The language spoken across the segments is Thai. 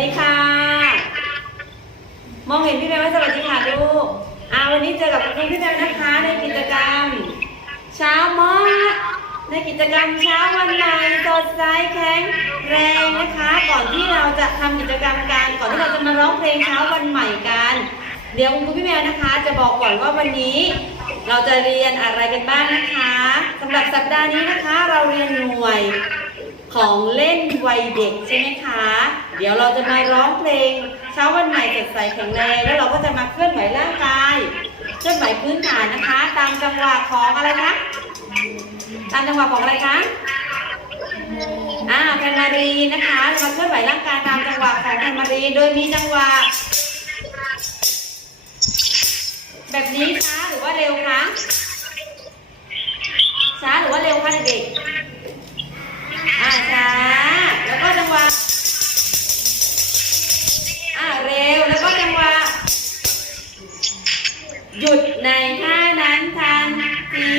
ดีค่ะมองเห็นพี่แมวไหมสวัสดีค่ะลูกวันนี้เจอกับคุณพี่แมวนะคะในกิจกรรมเช้ามอดในกิจกรรมเช้าวันใหม่สดใสแข็งแรงนะคะก่อนที่เราจะทำกิจกรรมกันก่อนที่เราจะมาร้องเพลงเช้าวันใหม่กันเดี๋ยวคุณพี่แมวนะคะจะบอกก่อนว่าวันนี้เราจะเรียนอะไรกันบ้างนะคะสำหรับสัปดาห์นี้นะคะเราเรียนหน่วยของเล่นวัยเด็กใช่ไหมคะเดี๋ยวเราจะมาร้องเพลงเช้าวันใหม่สดใสแข็งแรงแล้วเราก็จะมาเคลื่อนไหวร่างกายเคลื่อนไหวพื้นฐานนะคะตามจังหวะของอะไรคะตามจังหวะของอะไรคะแพนมารีนะคะมาเคลื่อนไหวร่างกายตามจังหวะของแพนมารีโดยมีจังหวะแบบนี้ช้าหรือว่าเร็วคะช้าหรือว่าเร็วคะเด็กช้าแล้วก็จังหวะเร็วแล้วก็จังหวะหยุดในท่านั้นทันที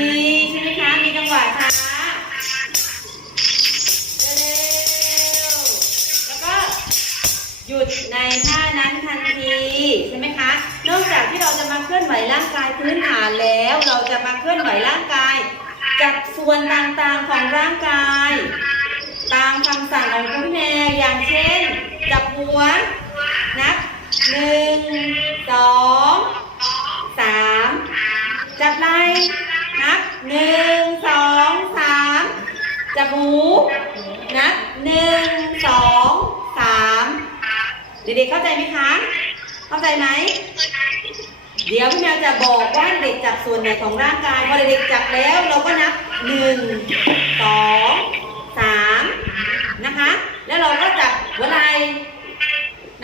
ใช่ไหมคะมีจังหวะช้าเร็วแล้วก็หยุดในท่านั้นทันทีใช่ไหมคะนอกจากที่เราจะมาเคลื่อนไหวร่างกายพื้นฐานแล้วเราจะมาเคลื่อนไหวร่างกายกับส่วนต่างๆของร่างกายตามคำสั่งของคุณแม่อย่างเช่นจับหัวนับ1 2 3จับไหล่นับ1 2 3จับหูนับ1 2 3เด็กๆเข้าใจไหมคะเข้าใจไหมเดี๋ยวพี่แมวจะบอกว่าเด็กจับส่วนไหนของร่างกายพอเด็กจับแล้วเราก็นับ1 2 3นะคะแล้วเราก็จับหัวไหล่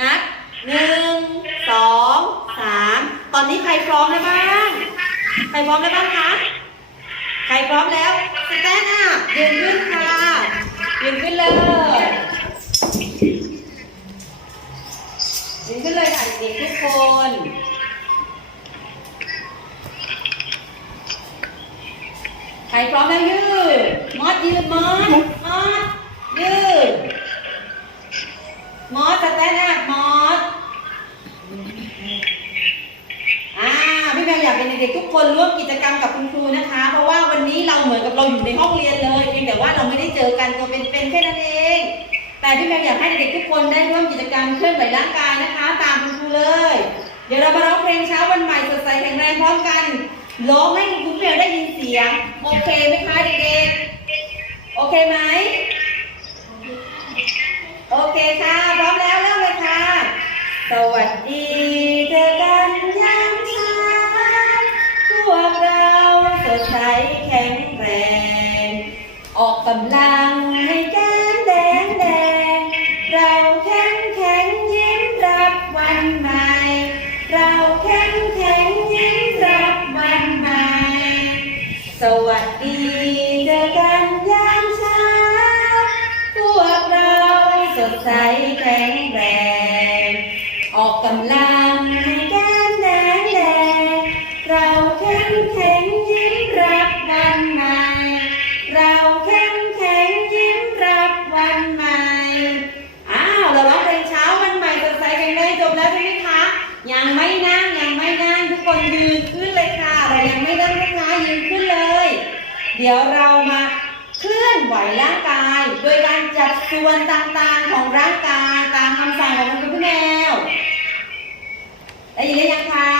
นับ1 2 3ตอนนี้ใครพร้อมแล้วบ้างใครพร้อมแล้วบ้างคะใครพร้อมแล้วสแตนด์อัพยืนขึ้นค่ะยืนขึ้นเลยยืนขึ้นเลยค่ะเด็กๆทุกคนใครพร้อมแล้วยืดมอสยืดมอสยืดมอสสแตนด์อัพมอสพี่แมวอยากเป็นเด็กๆทุกคนร่วมกิจกรรมกับคุณครูนะคะเพราะว่าวันนี้เราเหมือนกับเราอยู่ในห้องเรียนเลยเพียงแต่ว่าเราไม่ได้เจอกันตัวเป็นๆแค่นั้นเองแต่พี่แมวอยากให้เด็กๆทุกคนได้ร่วมกิจกรรมเคลื่อนไหวร่างกายนะคะตามคุณครูเลยเดี๋ยวเรามาร้องเพลงเช้าวันใหม่สดใสแข็งแรงพร้อมกันร้องให้คุณแมวได้ยินเสียงโอเคไหมคะเด็กๆโอเคไหมโอเคค่ะพร้อมแล้วเริ่มเลยค่ะสวัสดีเจอกันยามเช้าพวกเราสดใสแข็งแรงออกกำลังให้แก้มแดงเราเข้มแข็งยิ้มรับวันใหม่เราเข้มแข็งยิ้มรับวันใหม่สวัสดีเจอกันยามเช้าพวกเราสดใสแข็งแรงออกกำลังให้แก้มแดงเราเข้มแข็งยิ้มรับวันใหม่เราเข้มแข็งยิ้มรับวันใหม่เราร้องเพลงเช้าวันใหม่สดใสแข็งแรงจบแล้วใช่ไหมคะยังไม่นั่งทุกคนยืนขึ้นเลยค่ะเรายังไม่นั่งนะคะยืนขึ้นเลยเดี๋ยวเรามาเคลื่อนไหวร่างกายโดยการจับส่วนต่างๆของร่างกายตามคำสั่งของคุณพี่แมวได้ยินหรือยังคะ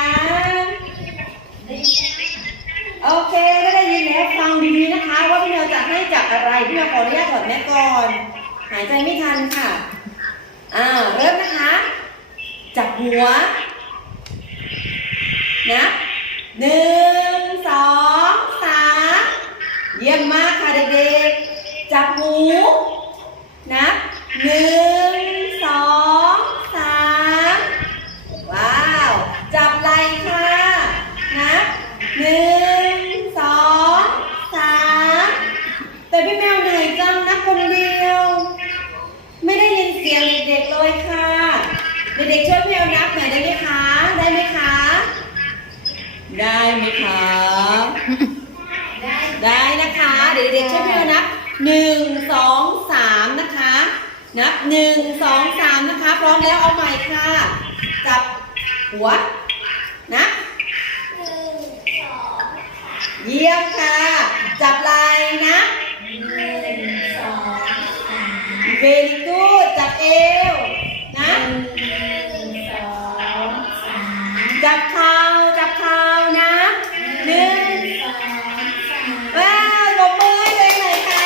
โอเคถ้าได้ยินแล้วฟังดีๆนะคะว่าพี่แมวจะให้จับอะไรพี่แมวขออนุญาตถอดแมสก่อนหายใจไม่ทันค่ะเริ่มนะคะจับหัวนับ1 2 3เยี่ยมมากค่ะเด็กๆจับหูนับ1 2 3ว้าวจับไหล่ค่ะนับ1 2 3แต่พี่แมวเหนื่อยจังนับคนเดียวไม่ได้ยินเสียงเด็กๆเลยค่ะเด็กๆช่วยพี่แมวนับหน่อยได้ไหมคะได้ไหมคะได้ไหมคะได้นะคะเด็กๆช่วยพี่แมวนับ1 2 3นะคะ นับ1 2 3นะคะพร้อมแล้วเอาใหม่ค่ะจับหัวนะเยี่ยมค่ะจับไหล่นะเวลิกูดจับเอวนะจับเข่านะว้าวปรบมือให้เลยหน่อยค่ะ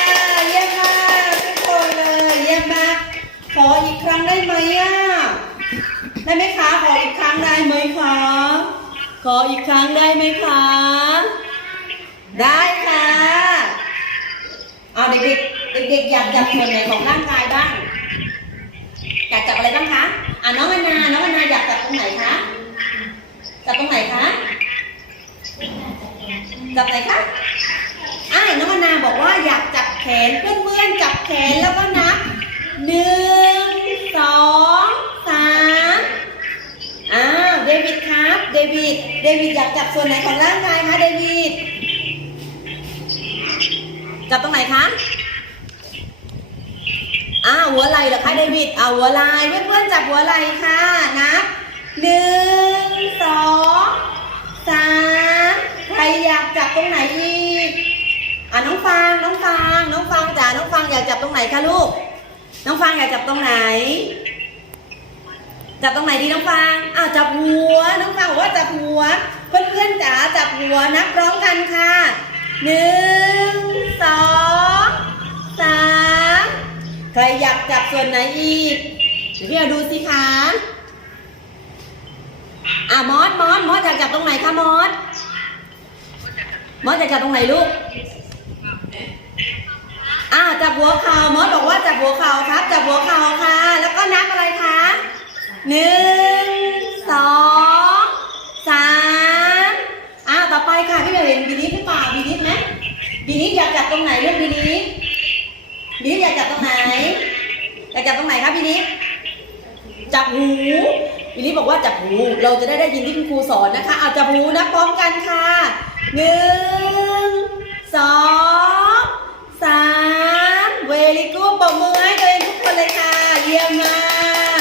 เยี่ยมมากทุกคนเลยเยี่ยมมากขออีกครั้งได้ไหมได้ไหมคะขออีกครั้งได้ไหมคะขออีกครั้งได้ไหมคะได้ค่ะเอาเด็กอยากจับส่วนไหนของร่างกายบ้างอยากจับอะไรบ้างคะน้องอนาอยากจับตรงไหนคะจับตรงไหนคะจับไหนคะน้องอนาบอกว่าอยากจับแขนเพื่อนจับแขนแล้วก็นับ1 2 3เดวิดครับเดวิดอยากจับส่วนไหนของร่างกายคะเดวิดจับตรงไหนคะหัวไหล่เหรอคะเดวิดหัวไหล่เพื่อนจับหัวไหล่ค่ะนับ1 2 3ใครอยากจับตรงไหนอีกน้องฟางจ๋าน้องฟางอยากจับตรงไหนคะลูกน้องฟางอยากจับตรงไหนจับตรงไหนดีน้องฟางจับหัวน้องฟางบอกว่าจับหัวเพื่อนจ๋าจับหัวนับพร้อมกันค่ะ1 2 3ใครอยากจับส่วนไหนอีกเดี๋ยวพี่ดูสิคะมอสอยากจับตรงไหนคะมอสอยากจับตรงไหนลูกจับหัวเข่ามอสบอกว่าจับหัวเข่าครับจับหัวเข่าค่ะแล้วก็นับอะไรคะ1 2 3ต่อไปค่ะพี่เห็นบีนิดหรือเปล่าบีนิดไหมบีนิดอยากจับตรงไหนเรื่องบีนิดอยากจับตรงไหนครับบีนิดจับหูบีนิดบอกว่าจับหูเราจะได้ยินที่คุณครูสอนนะคะจับหูนับพร้อมกันค่ะ1 2 3เวลิกูปรบมือให้ตัวเองทุกคนเลยค่ะเยี่ยมมาก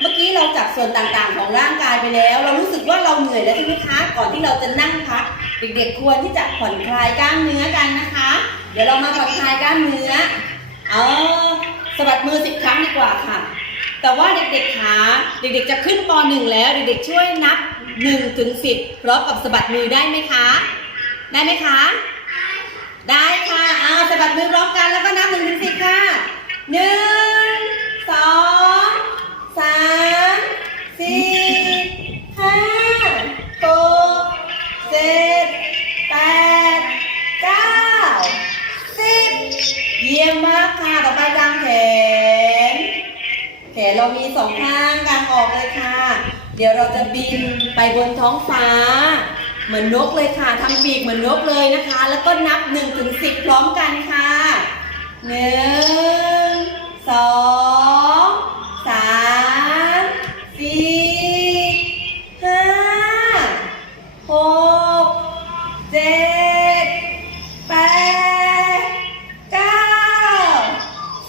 เมื่อกี้เราจับส่วนต่างๆของร่างกายไปแล้วเรารู้สึกว่าเราเหนื่อยแล้วใช่ไหมคะก่อนที่เราจะนั่งพักเด็กๆควรที่จะผ่อนคลายกล้ามเนื้อกันนะคะเดี๋ยวเรามาผ่อนคลายกล้ามเนื้อสะบัดมือ10 ครั้งดีกว่าค่ะแต่ว่าเด็กๆคะเด็กๆจะขึ้นป .1 แล้วเด็กๆช่วยนับ1 ถึง 10พร้อมกับสะบัดมือได้ไหมคะได้ไหมคะได้ค่ะสะบัดมือพร้อมกันแล้วก็นับ1 ถึง 10ค่ะ1 2 3 4 5 6 7 8 9 10เยี่ยมมากค่ะต่อไปกางแขนเรามี2 ข้างกางออกเลยค่ะเดี๋ยวเราจะบินไปบนท้องฟ้าเหมือนนกเลยค่ะทำปีกเหมือนนกเลยนะคะแล้วก็นับ1 ถึง 10พร้อมกันค่ะ1 2 3 4 5 6 7 8 9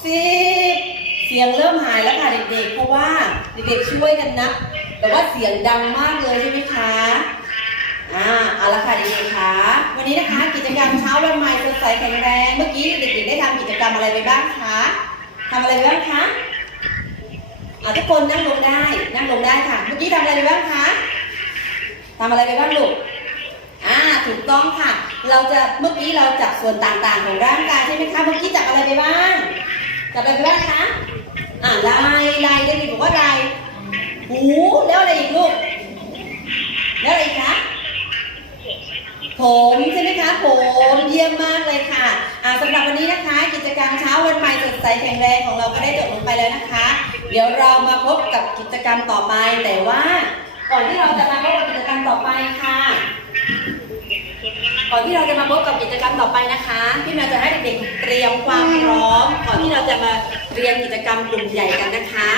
10เสียงเริ่มหายแล้วค่ะเด็กๆเพราะว่าเด็กๆช่วยกันนับแต่ว่าเสียงดังมากเลยใช่ไหมคะเอาละค่ะเด็กๆคะวันนี้นะคะกิจกรรมเช้าวันใหม่สดใสแข็งแรงเมื่อกี้เด็กๆได้ทำกิจกรรมอะไรไปบ้างคะทำอะไรไปบ้างคะทุกคนนั่งลงได้ค่ะเมื่อกี้ทำอะไรไปบ้างคะทำอะไรไปบ้างลูกถูกต้องค่ะเมื่อกี้เราจับส่วนต่างๆของร่างกายใช่ไหมคะเมื่อกี้จับอะไรไปบ้างจับอะไรไปบ้างคะลายเด็กๆบอกว่าลายหูแล้วอะไรอีกลูกแล้วอะไรอีกคะผมใช่ไหมคะผมเยี่ยมมากเลยค่ะสำหรับวันนี้นะคะกิจกรรมเช้าวันใหม่สดใสแข็งแรงของเราก็ได้จบลงไปแล้วนะคะเดี๋ยวเรามาพบกับกิจกรรมต่อไปแต่ว่าก่อนที่เราจะมาพบกับกิจกรรมต่อไปค่ะก่อนที่เราจะมาพบกับกิจกรรมต่อไปนะคะพี่แมวจะให้เด็กๆเตรียมความพร้อมก่อนที่เราจะมาเรียนกิจกรรมกลุ่มใหญ่กันนะคะ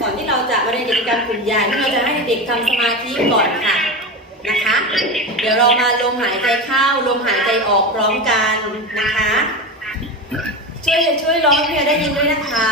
ก่อนที่เราจะมาเรียนกิจกรรมกลุ่มใหญ่พี่แมวจะให้เด็กๆทำสมาธิก่อนค่ะนะคะเดี๋ยวเรามาลมหายใจเข้าลมหายใจออกพร้อมกันนะคะ ช่วยร้องให้พี่ได้ยินด้วยนะคะ